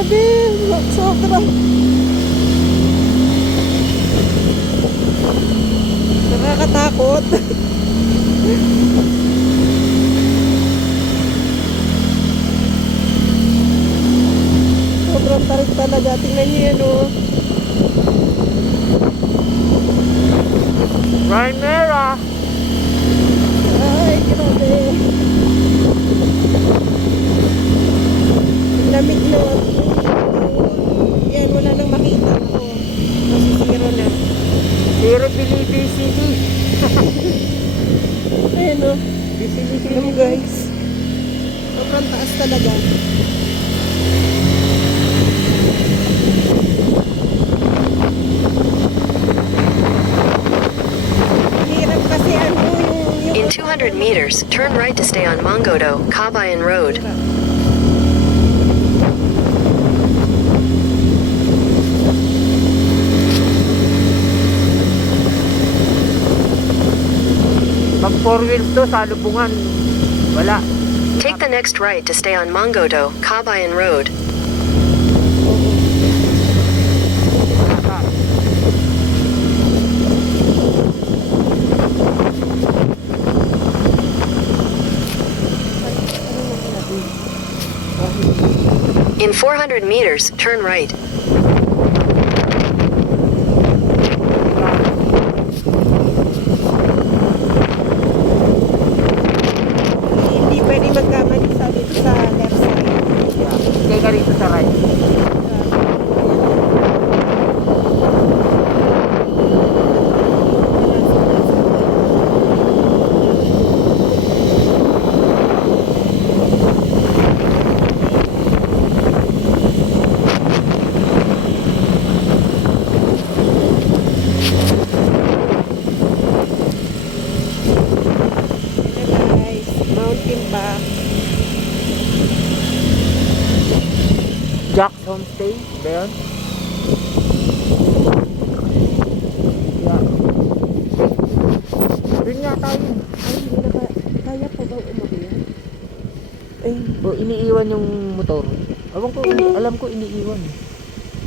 Grabe, sobra. Nakakatakot. Sobrang tarik talaga. Tingnan niyo yan, oh. Primera! Ay, grabe. Lamig na. Yan, wala nang makita ako. Masisiro na. Zero BCD. Ayan, oh. Tignan mo, guys. Sobrang taas talaga. Hirap kasi ano yung In 200 meters, turn right to stay on Mongodo, Kabayan Road. Pag 4 wheels to, sa lubungan, wala. Take the next right to stay on Mongodo, Kabayan Road. In 400 meters, turn right. hindi pwede magkamali sa dito sa left side. Kaya ka rito sa right. Guys, mountain pa. Jack's Homestay, ba yun? Yeah. Doon nga tayo. Ay, hindi na ba? Kaya po ba umakyat? Ay, O iniiwan yung motor. Alam ko iniiwan.